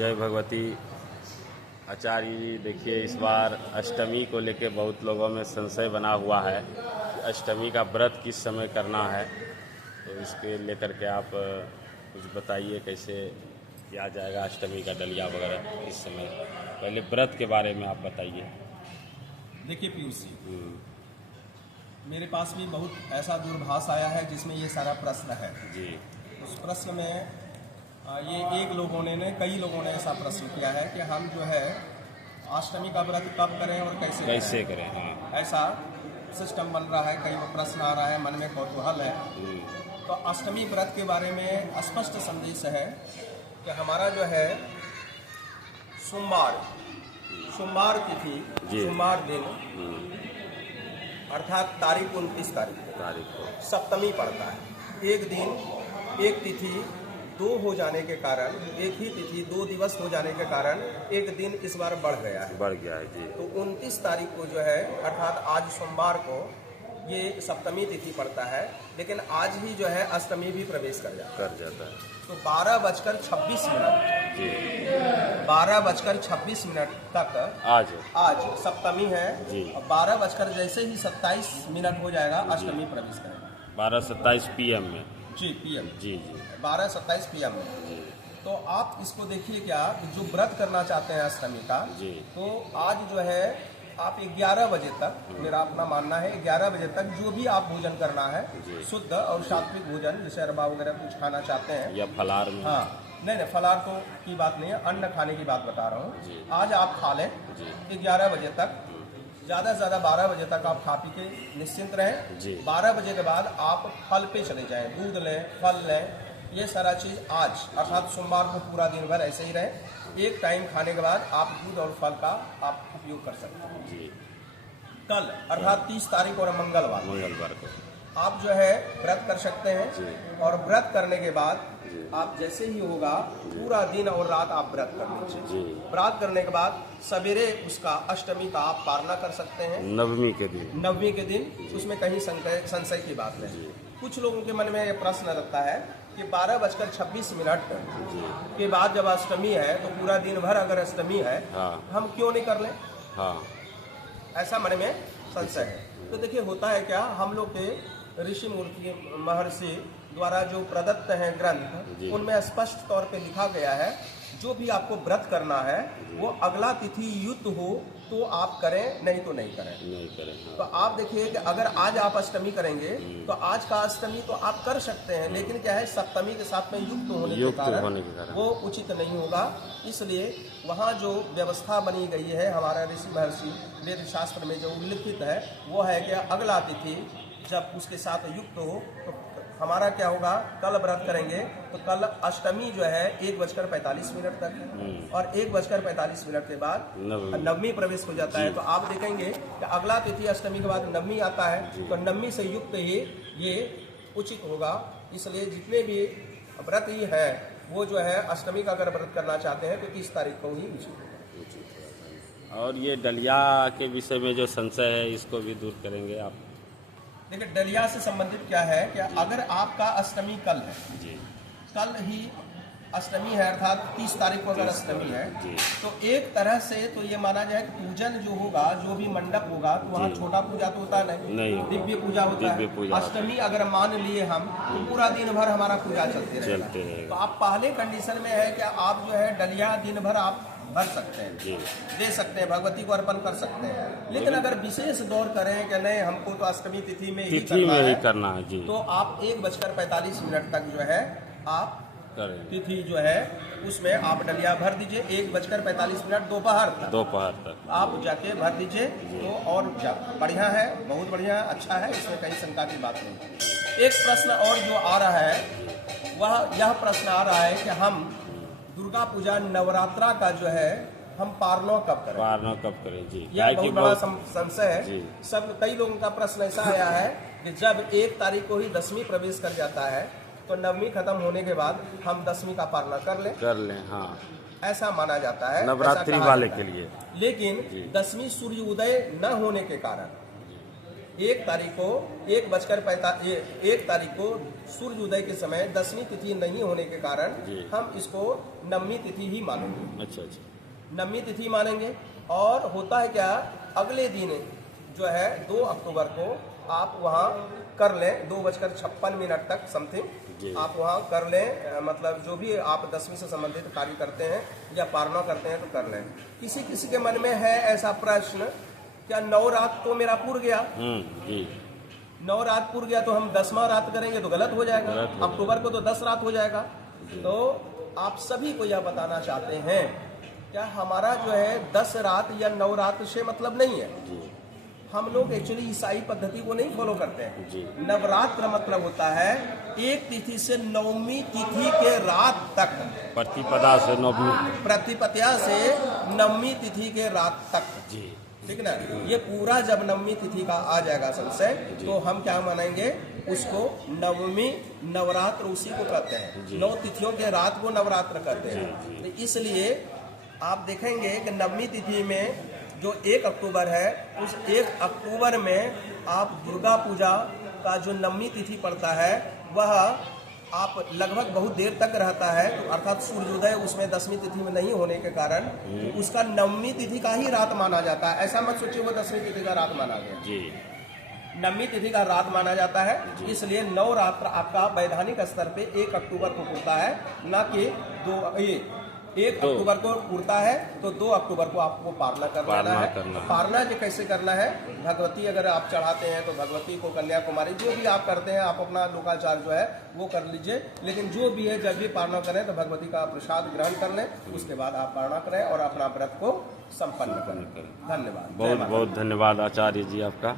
जय भगवती। आचार्य जी, देखिए इस बार अष्टमी को लेके बहुत लोगों में संशय बना हुआ है कि अष्टमी का व्रत किस समय करना है, तो इसके लेकर के आप कुछ बताइए कैसे किया जाएगा अष्टमी का डलिया वगैरह किस समय। पहले व्रत के बारे में आप बताइए। देखिए पीयूष जी, मेरे पास भी बहुत ऐसा दूरभाष आया है जिसमें ये सारा प्रश्न है जी। उस प्रश्न में ये कई लोगों ने ऐसा प्रश्न किया है कि हम जो है अष्टमी का व्रत कब करें और कैसे करें। हाँ। ऐसा सिस्टम बन रहा है, कई प्रश्न आ रहा है, मन में कौतूहल है। तो अष्टमी व्रत के बारे में स्पष्ट संदेश है कि हमारा जो है सोमवार तिथि, सोमवार दिन अर्थात तारीख 29 तारीख को सप्तमी पड़ता है। एक दिन एक तिथि दो हो जाने के कारण, एक ही तिथि 2 दिवस हो जाने के कारण एक दिन इस बार बढ़ गया है जी। तो 29 तारीख को जो है अर्थात आज सोमवार को ये सप्तमी तिथि पड़ता है, लेकिन आज ही जो है अष्टमी भी प्रवेश कर जाता है। तो 12:26 मिनट तक आज सप्तमी है और 12 जैसे ही 27 हो जाएगा अष्टमी प्रवेश करेगा। 12:27 PM में PM जी 12:27 PM में। तो आप इसको देखिए क्या, जो व्रत करना चाहते हैं अष्टमी का, तो आज जो है आप 11 बजे तक, मेरा अपना मानना है 11 बजे तक जो भी आप भोजन करना है शुद्ध और सात्विक भोजन, जैसे अरबा वगैरह कुछ खाना चाहते हैं या फलाहार में। हाँ नहीं, फलाहार तो की बात नहीं है, अन्न खाने की बात बता रहा हूँ। आज आप खा लें 11 बजे तक, ज़्यादा से ज़्यादा 12 बजे तक आप खा पी के निश्चिंत रहें। 12 बजे के बाद आप फल पे चले जाएं, दूध लें, फल लें, ये सारा चीज़ आज अर्थात सोमवार को पूरा दिन भर ऐसे ही रहे। एक टाइम खाने के बाद आप दूध और फल का आप उपयोग कर सकते हैं। कल अर्थात 30 तारीख और मंगलवार को आप जो है व्रत कर सकते हैं। और व्रत करने के बाद आप जैसे ही होगा पूरा दिन और रात आप व्रत कर लीजिए। व्रत करने के बाद सवेरे उसका अष्टमी का आप पारना कर सकते हैं। नवमी के दिन उसमें कहीं संशय की बात नहीं। कुछ लोगों के मन में ये प्रश्न रहता है कि 12:26 के बाद जब अष्टमी है तो पूरा दिन भर अगर अष्टमी है हम क्यों नहीं कर लें, ऐसा मन में संशय है। तो देखिए होता है क्या, हम लोग के ऋषि मूर्ति महर्षि द्वारा जो प्रदत्त हैं ग्रंथ, उनमें स्पष्ट तौर पे लिखा गया है जो भी आपको व्रत करना है वो अगला तिथि युक्त हो तो आप करें, नहीं तो नहीं करें। तो आप देखिए कि अगर आज आप अष्टमी करेंगे तो आज का अष्टमी तो आप कर सकते हैं, लेकिन क्या है सप्तमी के साथ में युक्त होने के कारण वो उचित नहीं होगा। इसलिए वहाँ जो व्यवस्था बनी गई है हमारा ऋषि महर्षि वेद शास्त्र में जो उल्लिखित है वो है कि अगला तिथि जब उसके साथ युक्त हो तो हमारा क्या होगा, कल व्रत करेंगे तो कल अष्टमी जो है 1:45 तक है और 1:45 के बाद नवमी प्रवेश हो जाता है। तो आप देखेंगे कि अगला तिथि अष्टमी के बाद नवमी आता है, तो नवमी से युक्त ही ये उचित होगा। इसलिए जितने भी व्रत ही है वो जो है अष्टमी का अगर व्रत करना चाहते हैं तो 30 तारीख को ही उचित होगा। और ये डलिया के विषय में जो संशय है इसको भी दूर करेंगे आप। देखिए डलिया से संबंधित क्या है कि अगर आपका अष्टमी कल है, कल ही अष्टमी है अर्थात 30 तारीख को अगर अष्टमी है तो एक तरह से तो ये माना जाए कि पूजन जो होगा, जो भी मंडप होगा तो वहाँ छोटा पूजा तो होता नहीं, दिव्य पूजा होता है। अष्टमी अगर मान लिए हम तो पूरा दिन भर हमारा पूजा चलते रहेगा। तो आप पहले कंडीशन में है कि आप जो है डलिया दिन भर आप भर सकते हैं, दे सकते हैं, भगवती को अर्पण कर सकते हैं। लेकिन अगर विशेष दौर करें कि नहीं हमको तो अष्टमी तिथि में ही करना है तो आप 1:45 तक जो है आप तिथि जो है उसमें आप डलिया भर दीजिए। 1:45 दोपहर तक आप जाके भर दीजिए तो और बढ़िया है, बहुत बढ़िया, अच्छा है, इसमें कहीं शंका की बात नहीं। एक प्रश्न और जो आ रहा है वह यह प्रश्न आ रहा है कि हम दुर्गा पूजा नवरात्रा का जो है हम पारना कब करें जी, यह बहुत बड़ा संशय है। सब कई लोगों का प्रश्न ऐसा आया है कि जब 1 तारीख को ही 10वीं प्रवेश कर जाता है तो नवमी खत्म होने के बाद हम 10वीं का पारना कर लें। ऐसा माना जाता है नवरात्रि वाले के लिए। लेकिन 10वीं सूर्य उदय न होने के कारण 1 तारीख को 1 तारीख को सूर्य उदय के समय 10वीं तिथि नहीं होने के कारण हम इसको नवमी तिथि ही मानेंगे। अच्छा अच्छा, नवमी तिथि मानेंगे। और होता है क्या, अगले दिन जो है 2 अक्टूबर को आप वहाँ कर लें, 2:56 तक समथिंग आप वहाँ कर लें। मतलब जो भी आप 10वीं से संबंधित कार्य करते हैं या पारणा करते हैं तो कर लें। किसी किसी के मन में है ऐसा प्रश्न, क्या 9 रात तो मेरा पूर गया, 9 रात पूर गया तो हम 10वां रात करेंगे तो गलत हो जाएगा, अक्टूबर को तो 10 रात हो जाएगा। तो आप सभी को यह बताना चाहते हैं, क्या हमारा जो है 10 रात या 9 रात से मतलब नहीं है। हम लोग एक्चुअली ईसाई पद्धति को नहीं फॉलो करते हैं। नवरात्र मतलब होता है 1 तिथि से 9वीं तिथि के रात तक, प्रतिपदा से 9वीं, प्रतिपदा से 9वीं तिथि के रात तक जी, ठीक ना। ये पूरा जब 9वीं तिथि का आ जाएगा संशय, तो हम क्या मानेंगे उसको, नवमी नवरात्र उसी को कहते हैं। 9 तिथियों के रात को नवरात्र कहते हैं। तो इसलिए आप देखेंगे कि 9वीं तिथि में जो 1 अक्टूबर है, उस 1 अक्टूबर में आप दुर्गा पूजा का जो 9वीं तिथि पड़ता है वह आप लगभग बहुत देर तक रहता है। तो अर्थात सूर्योदय उसमें 10वीं तिथि में नहीं होने के कारण उसका 9वीं तिथि का ही रात माना जाता है। ऐसा मत सोचिए वो 10वीं तिथि का रात माना गया जी, 9वीं तिथि का रात माना जाता है। इसलिए 9 रात्र आपका वैधानिक स्तर पे 1 अक्टूबर को उड़ता है, न कि 1 अक्टूबर को उड़ता है। तो 2 अक्टूबर को आपको पारणा करना है। पारणा जो कैसे करना है, भगवती अगर आप चढ़ाते हैं तो भगवती को कन्याकुमारी जो भी आप करते हैं, आप अपना लोकाचार जो है वो कर लीजिए। लेकिन जो भी है जब भी पारणा करें तो भगवती का प्रसाद ग्रहण कर लें, उसके बाद आप पारणा करें और अपना व्रत को संपन्न करें। धन्यवाद। बहुत बहुत धन्यवाद आचार्य जी आपका।